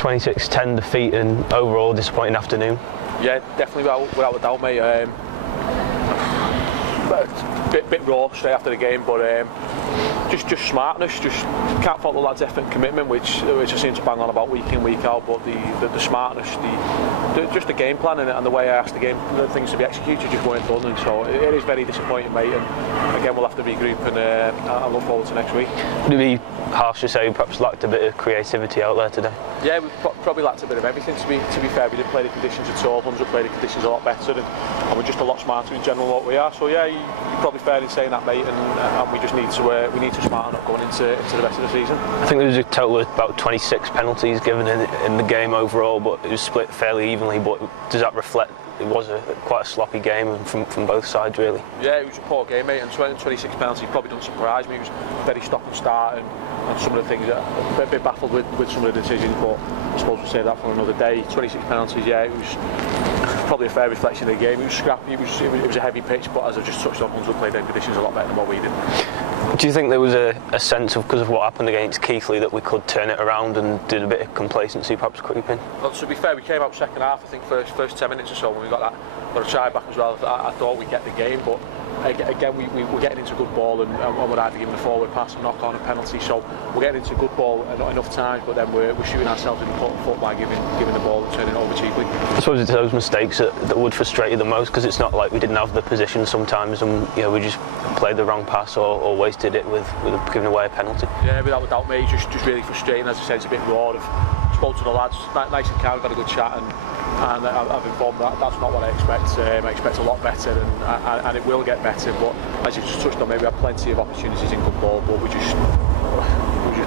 26-10 defeat and overall disappointing afternoon. Yeah, definitely without a doubt, mate. Bit raw straight after the game, but just smartness. Just can't fault the lads' effort and commitment, which I seem to bang on about week in, week out. But the smartness, just the game plan and the way I asked the things to be executed just weren't done, and so it is very disappointing, mate. And again, we'll have to regroup, and I look forward to next week. Would it be harsh to say we perhaps lacked a bit of creativity out there today? Yeah, we probably lacked a bit of everything. To be fair, we didn't play the conditions at all. Hunslet played the conditions a lot better, and we're just a lot smarter in general what we are. So yeah, you're probably fair in saying that, mate. And we just need to smarten up going into the rest of the season. I think there was a total of about 26 penalties given in the game overall, but it was split fairly evenly. But does that reflect it was quite a sloppy game from both sides, really? Yeah, it was a poor game, mate. And 26 penalties probably doesn't surprise me. It was very stop and start, and some of the things that I'm a bit baffled with some of the decisions. But I suppose we'll save that for another day. 26 penalties, yeah, it was probably a fair reflection of the game. It was scrappy. It was a heavy pitch, but as I just touched on, Hunslet played their conditions a lot better than what we did. Do you think there was a sense of, because of what happened against Keighley, that we could turn it around and did a bit of complacency perhaps creep in? Well, to be fair, we came out second half, I think first 10 minutes or so when we got a try back as well. I thought we'd get the game, but again we were getting into good ball, and we're either giving a forward pass, a knock on, a penalty, so we're getting into good ball and not enough times, but then we're shooting ourselves in the foot by giving the ball and turning it over cheaply. I suppose it's those mistakes that would frustrate you the most, because it's not like we didn't have the position sometimes and we just played the wrong pass or wasted it with giving away a penalty. Yeah, without a doubt, mate, just really frustrating. As I said, it's a bit raw. I've spoke to the lads, nice and calm, got a good chat, and I've informed that's not what I expect. I expect a lot better, and it will get better. But as you just touched on, maybe we have plenty of opportunities in good ball, but we just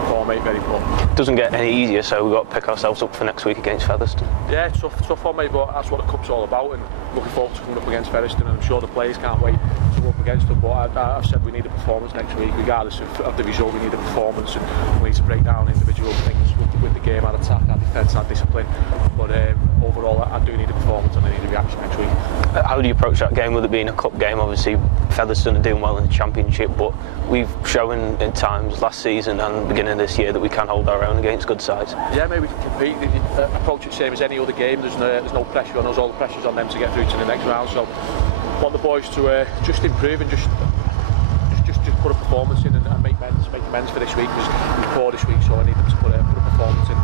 poor, mate, very poor. It doesn't get any easier, so we've got to pick ourselves up for next week against Featherstone. Yeah, tough one, mate, but that's what the cup's all about, and looking forward to coming up against Featherstone, and I'm sure the players can't wait to go up against them. But I've said we need a performance next week, regardless of the result. We need a performance, and we need to break down individual things with the game, our attack, our defence, our discipline. But overall, I do need a performance, and I need a reaction next week. How do you approach that game with it being a cup game? Obviously, Featherstone are doing well in the Championship, but we've shown in times last season and beginning of this year that we can hold our own against good sides. Yeah, maybe we can compete. Approach it the same as any other game. There's no pressure on us. All the pressure's on them to get through to the next round. So I want the boys to just improve and just put a performance in and make amends for this week, because we're poor this week, so I need them to put a performance in.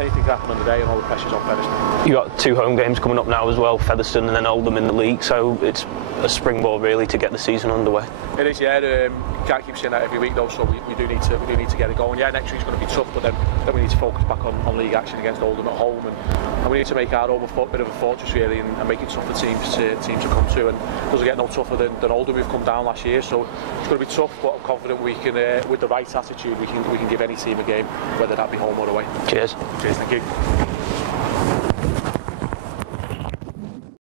Anything can happen on the day, and all the pressure's on Featherstone. You've got 2 home games coming up now as well, Featherstone and then Oldham in the league, so it's a springboard really to get the season underway. It is, yeah. You can't keep saying that every week though, so we do need to get it going. Yeah, next week's going to be tough, but then we need to focus back on league action against Oldham at home, and we need to make our home a bit of a fortress really, and make it tough for teams to come to, and it doesn't get no tougher than Oldham. We've come down last year, so it's going to be tough, but I'm confident we can, with the right attitude, we can give any team a game, whether that be home or away. Cheers. Cheers, thank you.